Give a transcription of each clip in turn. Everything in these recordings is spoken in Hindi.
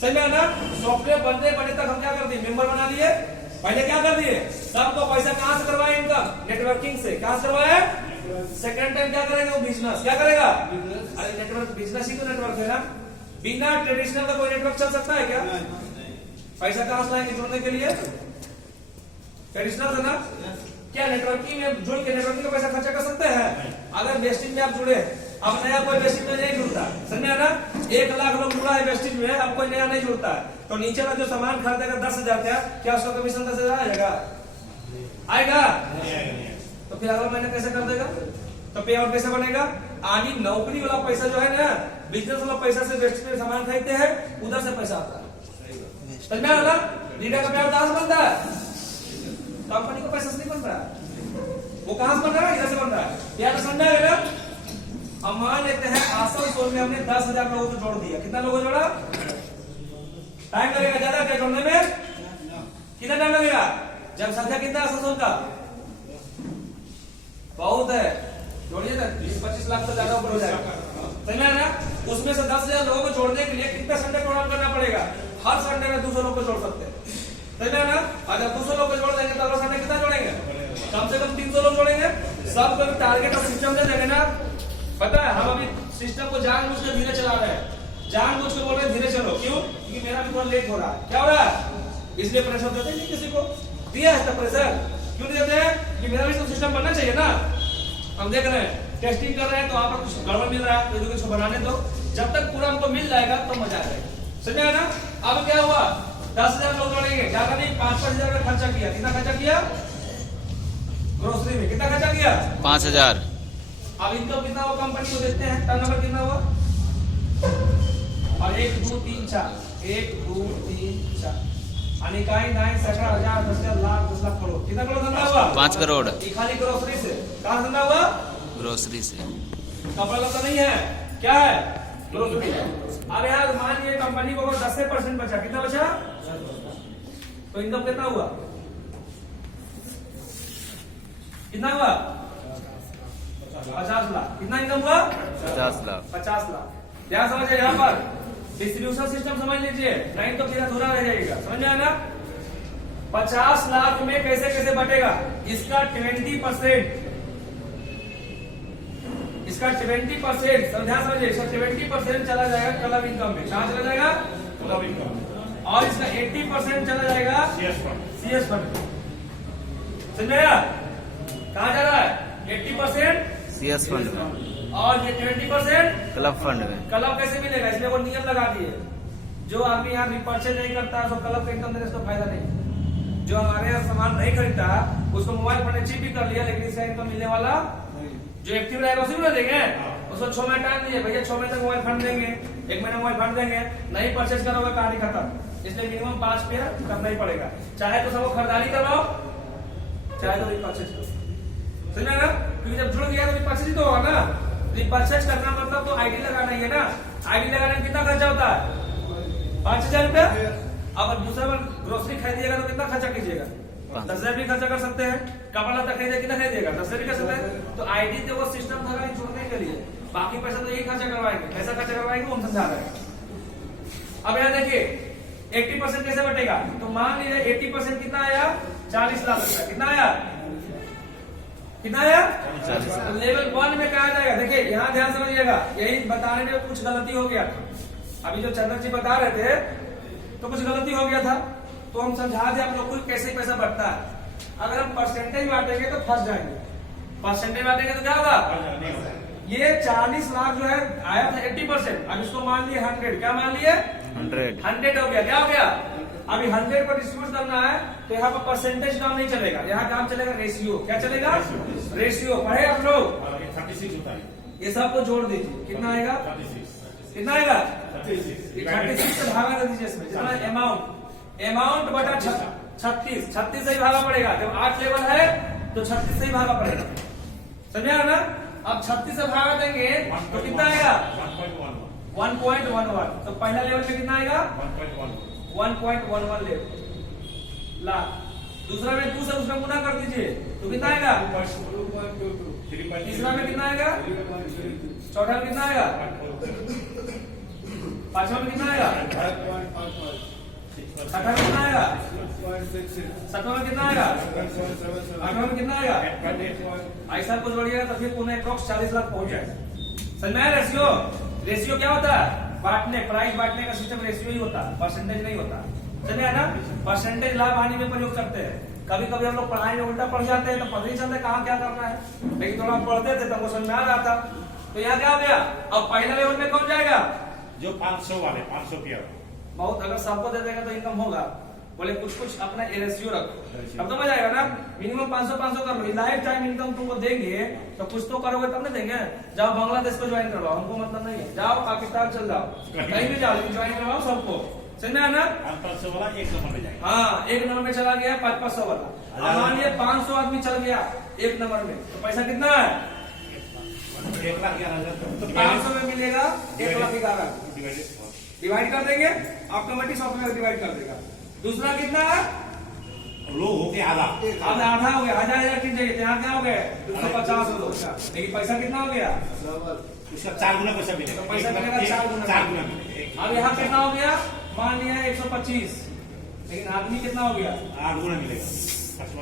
समझ में ना? सॉफ्टवेयर बनते बने तक हम क्या कर दिए, मेंबर बना लिए। पहले क्या कर दिए, सबको पैसा कहां से करवाए, इनकम नेटवर्किंग से। कहां से करवाए? सेकंड टाइम क्या करेगा वो, बिजनेस। क्या करेगा? अरे नेटवर्क, बिजनेस ही तो नेटवर्क है ना। बिना ट्रेडिशनल का कोई नेटवर्क चल सकता है क्या? पैसा कहां से लाएंगे जोड़ने के लिए? ट्रेडिशनल है ना। क्या नेटवर्किंग में जुड़ के नेटवर्किंग का पैसा खर्चा कर सकते हैं? अगर वेस्टिंग में आप जुड़े, अब नया कोई वेस्टिंग में नहीं जुड़ता, समझ में ना? 1 लाख लोग जुड़ा है वेस्टिंग में, अब कोई नया नहीं जुड़ता है, तो नीचे का जो सामान खरीदेगा 10,000 का, क्या उसका कमीशन 10,000 आएगा? आएगा? तो फिर अगला महीना कैसे कर देगा? तो पे आउट कैसे बनेगा? आनी नौकरी वाला पैसा जो है ना, बिजनेस वाला पैसा से वेस्टिंग में सामान खरीदते हैं, उधर से पैसा आता है। समझ में आया? लीडर का पे आउट कहां से बनता है? कंपनी को पैसा से नहीं बन रहा है, वो कहां से बन रहा है? इधर से बन रहा है। या तो समझा गया? अब मान लेते हैं आसनसोल में हमने 10,000 लोगों को जोड़ दिया। कितना लोगों को जोड़ा? टाइम लगेगा ज्यादा क्या जोड़ने में? कितना टाइम लगेगा? जनसंख्या कितना आसनसोल का? बहुत है, जोड़िए ना, 20-25 लाख से ज्यादा ऊपर हो जाएगा। समझ में ना? उसमें से 10,000 लोगों को जोड़ने के लिए कितना संडे प्रोग्राम करना पड़ेगा? हर संडे में 200 लोग को जोड़ सकते हैं। समझ में ना? अगर 200 लोग को जोड़ देंगे तो अगला संडे कितना जोड़ेंगे? कम से कम 300 लोग जोड़ेंगे। सबको टारगेट और सिस्टम दे देंगे ना। पता है, हम अभी सिस्टम को जानबूझ के धीरे चला रहे हैं, जानबूझ के बोल रहे हैं धीरे चलो। क्यों? क्योंकि मेरा भी थोड़ा लेट हो रहा है। क्या हो रहा है? इसलिए प्रेशर देते नहीं किसी को। दिया है प्रेशर, क्यों नहीं देते हैं? कि मेरा भी तो सिस्टम बनना चाहिए ना। हम देख रहे हैं, टेस्टिंग कर रहे हैं, तो आप कुछ गड़बड़ मिल रहा है, तो इसको बनाने दो। जब तक पूरा हमको मिल जाएगा तो मजा आएगा। समझा ना? अब क्या हुआ, 10,000 लोग जोड़ेंगे, ज्यादा नहीं, 5-5 हजार का खर्चा किया। कितना खर्चा किया? ग्रोसरी में कितना खर्चा किया? 5,000। अब इनकम कितना हुआ कंपनी को देखते हैं, टर्नओवर कितना हुआ? और 1 2 3 4, 1 2 3 4, अनिकाई 9 17 हजार 10 लाख 10 लाख करोड़। कितना करोड़ धंधा हुआ? 5 करोड़। ये खाली ग्रोसरी से। कहां धंधा हुआ? ग्रोसरी से। कपड़ा लता नहीं है, क्या है? ग्रोसरी। अब यार मान लीजिए कंपनी को 10% बचा, कितना बचा? तो इनकम कितना हुआ? कितना हुआ? 50 लाख। कितना इनकम हुआ? 50 लाख। 50 लाख। क्या समझे यहाँ पर? डिस्ट्रीब्यूशन सिस्टम समझ लीजिए, नहीं तो फिर अधूरा रह जाएगा। समझ में आया ना? 50 लाख में कैसे कैसे बटेगा? इसका 20%, इसका 20% समझिए, इसका 20% चला जाएगा क्लब इनकम में। कहां चला जाएगा? Club income. और इसका 80% चला जाएगा सीएस फंड में। समझ में आया? कहां जा रहा है? 80% सीएस फंड में और ये 20% क्लब फंड में। क्लब कैसे मिलेगा? इसमें वो नियम लगा दिए, जो आदमी यहाँ रिपर्चेज नहीं करता उसको क्लब का इनकम देने से तो फायदा नहीं। जो हमारे यहाँ सामान नहीं खरीदता उसको मोबाइल फंड चिप भी कर लिया, लेकिन इसका इनकम मिलने वाला जो एक्टिव रहेगा उसी में देंगे। उसको 6 महीने टाइम दिए, भैया 6 महीने तक मोबाइल फंड देंगे, 1 महीना मोबाइल फंड देंगे, नहीं परचेज करोगे कहानी खत्म। इसलिए मिनिमम 5 पेयर करना ही पड़ेगा, चाहे तो सबको खरीदारी करवाओ, चाहे तो रिपर्चेज करो। समझा ना? क्योंकि जब जुड़ गया तो रिपर्चेज ही तो होगा ना। रिपर्चेज करना मतलब तो आईडी लगाना ही है ना। आईडी लगाने में कितना खर्चा होता है? 5,000 रुपया। अब दूसरा बार ग्रोसरी खरीदिएगा तो कितना खर्चा कीजिएगा? 10,000 भी खर्चा कर सकते हैं। कपड़ा लता खरीदे कितना खरीदिएगा? 10,000 भी कर सकते हैं। तो आईडी तो वो सिस्टम था जोड़ने के लिए, बाकी पैसा तो यही खर्चा करवाएंगे। कैसा खर्चा करवाएंगे वो हम समझा रहे हैं। अब यहाँ देखिए 80% कैसे बटेगा? तो मान लीजिए 80% कितना आया? 40 लाख रुपया। कितना आया? कितना आया? 40 लाख। तो लेवल 1 में कहा जाएगा। देखिए यहाँ ध्यान समझिएगा, यही बताने में कुछ गलती हो गया। अभी जो चंद्र जी बता रहे थे तो कुछ गलती हो गया था, तो हम समझा दें आप लोग को कैसे पैसा बढ़ता है। अगर हम परसेंटेज बांटेंगे तो फंस जाएंगे। परसेंटेज बांटेंगे तो क्या होगा? ये 40 लाख जो है आया था 80%, अब इसको मान लिए 100। क्या मान लिए? 100 हो गया। क्या हो गया? अभी 100 पर डिस्ट्रीब्यूट करना है तो यहाँ पर परसेंटेज काम नहीं चलेगा, यहाँ काम चलेगा रेशियो। क्या चलेगा? रेशियो। पढ़े आप लोग? 36 होता है। ये सबको जोड़ दीजिए, कितना आएगा? कितना आएगा? 36 से भागा दे दीजिए इसमें, जितना अमाउंट बटा 36 से ही भागा पड़ेगा। जब 8 लेवल है तो 36 से ही भागा पड़ेगा। समझा ना? अब 36 से भागा देंगे तो कितना आएगा? 1.11। तो पहला लेवल में कितना आएगा? 1.11 लेवल लाख। दूसरा में 2 से उसका गुना कर दीजिए तो कितना आएगा? तीसरा में कितना आएगा? चौथा में कितना आएगा? पांचवा में कितना आएगा? छठा में कितना आएगा? सातवां में कितना आएगा? आठवां में कितना आएगा? ऐसा कुछ बढ़िया तो फिर पुनः अप्रॉक्स 40 लाख पहुंच जाएगा। समझ में आया? रेशियो रेशियो क्या होता है? बांटने, प्राइस बांटने का सिस्टम रेशियो ही होता है, परसेंटेज नहीं होता। समझ में आया ना? परसेंटेज लाभ हानि में प्रयोग करते हैं। कभी कभी हम लोग पढ़ाई में उल्टा पढ़ जाते हैं तो पता नहीं चलता कहाँ क्या करना है, लेकिन थोड़ा पढ़ते थे तो वो समझ में आ रहा था। तो यहाँ क्या हो गया? अब पहले लेवल में कौन जाएगा? जो 500 वाले 500 किया बहुत अगर सबको दे देगा तो इनकम होगा। बोले कुछ कुछ अपना रेशियो रखो, अब तो मजा आएगा ना। मिनिमम 500 कर लो, लाइफ टाइम इनकम तुमको देंगे तो कुछ तो करोगे तब ना देंगे। जाओ बांग्लादेश को ज्वाइन करवाओ, हमको मतलब नहीं है। जाओ पाकिस्तान चल जाओ, कहीं भी जाओ, लेकिन ज्वाइन करवाओ सबको। समझ में आया ना? 500 वाला 1 नंबर में जाएगा। हाँ, 1 नंबर में चला गया 500 वाला। अब मान लिया 500 आदमी चल गया 1 नंबर में, तो पैसा कितना है? 1,11,000। तो 500 में मिलेगा 1,11,000। डिवाइड कर देंगे, ऑटोमेटिक सॉफ्टवेयर डिवाइड कर देगा। दूसरा कितना है? लोग हो गया आधा। अब आधा हो गया, 1000 की जगह यहाँ क्या हो गया? 250 हो गया, लेकिन पैसा कितना हो गया? उसका 4 गुना पैसा मिलेगा। तो पैसा मिलेगा 4 गुना। 4 गुना मिलेगा। अब यहाँ कितना हो गया? मान लिया 125, लेकिन आदमी कितना हो गया? 8 गुना मिलेगा।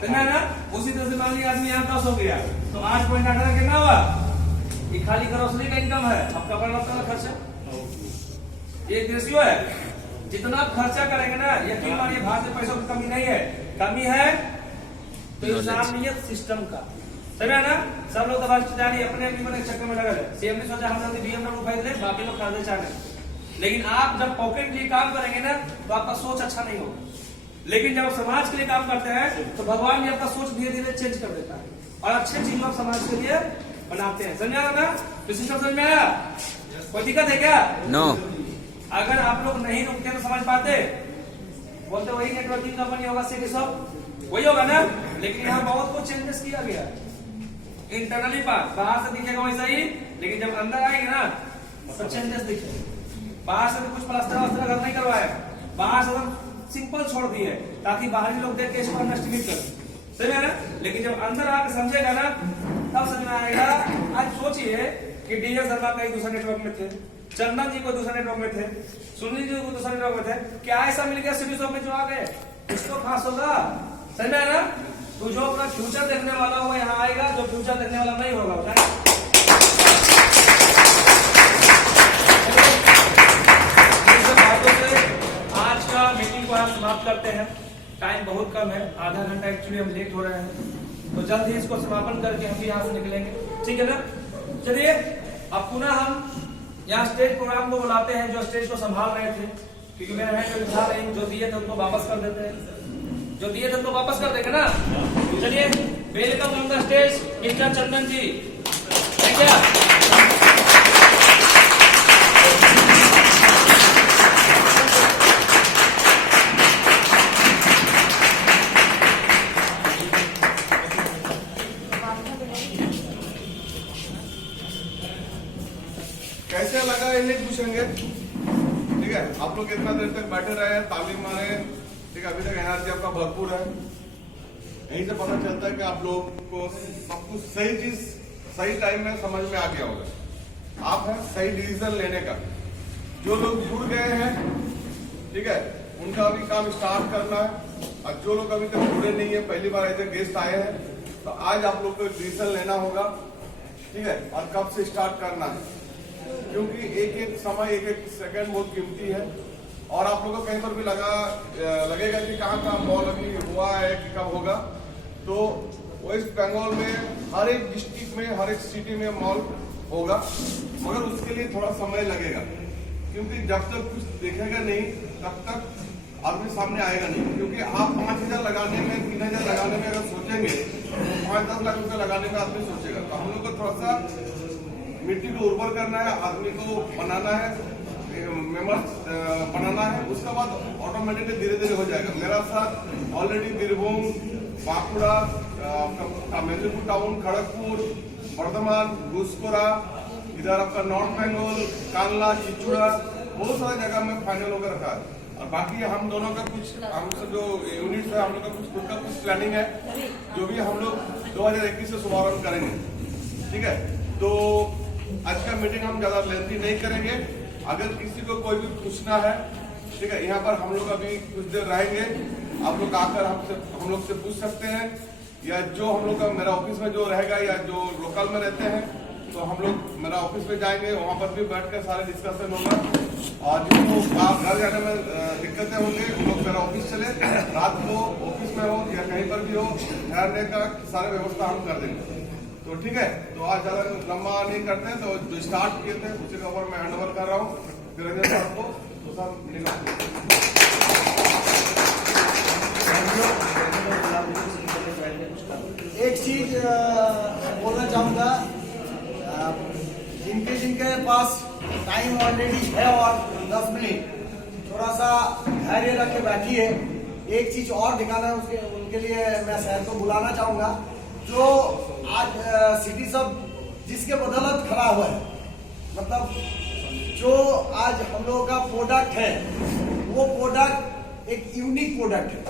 समझा ना? उसी तरह से मान लिया आदमी यहाँ 10 हो गया, तो 8.8 कितना हुआ? ये खाली ग्रोसरी का इनकम है। अब कपड़ा लत्ता का खर्चा, एक रेशियो है। जितना आप खर्चा करेंगे ना, यकीन मानिए भारत में पैसों की कमी नहीं है। कमी है तो इंसानियत सिस्टम का। समझा ना? सब लोग राष्ट्रधानी अपने अपने चक्कर में लगे थे। सीएम ने सोचा हम लोग BMW खरीद ले, बाकी लोग खरीदे चाहे। लेकिन आप जब पॉकेट के लिए काम करेंगे ना तो आपका सोच अच्छा नहीं होगा। लेकिन जब समाज के लिए काम करते हैं तो भगवान भी आपका सोच धीरे धीरे चेंज कर देता है और अच्छे चीजों आप समाज के लिए बनाते हैं। समझा ना? तो सिस्टम समझ में आया? कोई दिक्कत है क्या? नो। अगर आप लोग नहीं रुकते तो समझ पाते? बोलते वही नेटवर्किंग कंपनी होगा, सिटी सब वही होगा ना। लेकिन यहाँ बहुत कुछ चेंजेस किया गया इंटरनली पार्ट। बाहर से दिखेगा वैसा ही, लेकिन जब अंदर आएंगे ना तो चेंजेस दिखेंगे। बाहर से भी कुछ प्लास्टर वास्टर अगर नहीं करवाया, बाहर से सिंपल छोड़ दिए ताकि बाहरी लोग देख के इसको अंडरस्टैंड कर सही है ना। लेकिन जब अंदर आके समझेगा ना तब समझ में आएगा। आज सोचिए कि डीएस शर्मा कहीं दूसरे नेटवर्क में थे, चंदन जी को दूसरे नेटवर्क में थे, सुनील जी को दूसरे नेटवर्क में थे। क्या ऐसा मिल गया सिटी शॉप में जो आ गए? कुछ तो खास होगा। सही में ना? तो जो अपना फ्यूचर देखने वाला हो यहाँ आएगा, जो फ्यूचर देखने वाला नहीं होगा आज का मीटिंग को हम समाप्त करते हैं। टाइम बहुत कम है, आधा घंटा एक्चुअली हम लेट हो रहे हैं, तो जल्द ही इसको समापन करके हम भी यहाँ से निकलेंगे। ठीक है ना? चलिए अब पुनः हम यहाँ स्टेज प्रोग्राम को बुलाते हैं जो स्टेज को संभाल रहे थे, क्योंकि मेरे हैं जो दिखा रहे हैं, जो दिए थे उनको वापस कर देते हैं, जो दिए थे उनको वापस कर देंगे ना। चलिए welcome on the stage mister Chandan ji. Thank you. कैसे लगा इन्हें पूछेंगे। ठीक है, आप लोग कितना देर तक बैठे रहे, तालीम मारे। ठीक है, अभी तक एनर्जी आपका भरपूर है। यहीं से पता चलता है कि आप लोग को सब कुछ सही चीज सही टाइम में समझ में आ गया होगा। आप है सही डिसीजन लेने का। जो लोग जुड़ गए हैं, ठीक है, उनका अभी काम स्टार्ट करना है। और जो लोग अभी तक जुड़े नहीं है, पहली बार ऐसे गेस्ट आए हैं, तो आज आप लोग को डिसीजन लेना होगा। ठीक है, और कब से स्टार्ट करना है, क्योंकि एक एक समय एक एक सेकंड बहुत कीमती है। और आप लोगों को कहीं पर भी लगेगा कि कहाँ मॉल अभी हुआ है कि कब होगा, तो वेस्ट बंगाल में हर एक डिस्ट्रिक्ट में हर एक सिटी में मॉल होगा, मगर उसके लिए थोड़ा समय लगेगा। क्योंकि जब तक कुछ देखेगा नहीं तब तक आदमी सामने आएगा नहीं। क्योंकि आप 5,000 लगाने में 3,000 लगाने में अगर सोचेंगे तो 5-10 लाख रुपए लगाने में आदमी सोचेगा। तो हम लोग को थोड़ा सा मिट्टी को उर्वर करना है, आदमी को बनाना है, मेंबर्स बनाना है। उसके बाद ऑटोमेटिकली धीरे धीरे हो जाएगा। मेरा साथ ऑलरेडी बीरभूम, बांकुड़ा, मेदिनीपुर टाउन, खड़गपुर, बर्धमान, घुसकोरा, इधर आपका नॉर्थ बंगाल, कानला, चिचुड़ा, बहुत सारी जगह में फाइनल होकर रखा है। और बाकी हम दोनों का कुछ हम जो यूनिट्स है, हम लोग का कुछ खुद का कुछ प्लानिंग है, जो भी हम लोग 2021 से शुभारंभ करेंगे। ठीक है, तो आज का मीटिंग हम ज्यादा लेंथी नहीं करेंगे। अगर किसी को कोई भी पूछना है, ठीक है, यहाँ पर हम लोग अभी कुछ देर रहेंगे, आप लोग आकर हम लोग से पूछ सकते हैं, या जो हम लोग का मेरा ऑफिस में जो रहेगा या जो लोकल में रहते हैं तो हम लोग मेरा ऑफिस में जाएंगे, वहां पर भी बैठकर सारे डिस्कशन होगा। और जिनको आप घर जाने में दिक्कतें होंगे उन लोग मेरा ऑफिस चले, रात को ऑफिस में हो या कहीं पर भी हो, ठहरने का सारा व्यवस्था हम कर देंगे। तो ठीक है, तो आज ज्यादा लंबा नहीं करते हैं, तो जो स्टार्ट किए थे उसी का ओवर मैं हैंड ओवर कर रहा हूँ निरंजन साहब को, तो सब निकाल। एक चीज बोलना चाहूंगा, जिनके पास टाइम ऑलरेडी है और 10 मिनट थोड़ा सा धैर्य रख के बैठिए। एक चीज और दिखाना है उनके लिए मैं शहर को बुलाना चाहूंगा, जो आज सिटी सब जिसके बदौलत खड़ा हुआ है, मतलब जो आज हम लोगों का प्रोडक्ट है वो प्रोडक्ट एक यूनिक प्रोडक्ट है,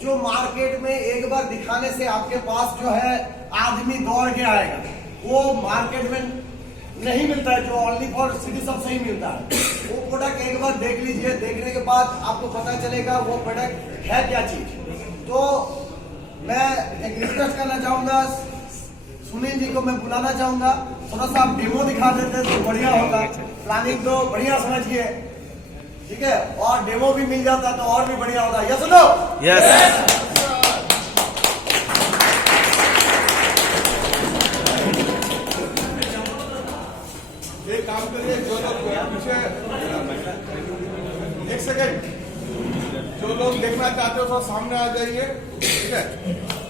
जो मार्केट में एक बार दिखाने से आपके पास जो है आदमी दौड़ के आएगा, वो मार्केट में नहीं मिलता है, जो ओनली फॉर सिटी सब से ही मिलता है। वो प्रोडक्ट एक बार देख लीजिए, देखने के बाद आपको पता चलेगा वो प्रोडक्ट है क्या चीज। तो मैं एक रिक्वेस्ट करना चाहूंगा, सुनील जी को मैं बुलाना चाहूंगा, थोड़ा सा आप डेमो दिखा देते तो बढ़िया होगा। प्लानिंग तो बढ़िया समझिए, ठीक है, और डेमो भी मिल जाता तो और भी बढ़िया होता। Yes no? यस। एक काम करिए, जो लोग पीछे एक सेकंड, जो लोग देखना चाहते हो थोड़ा सामने आ जाइए, ठीक है।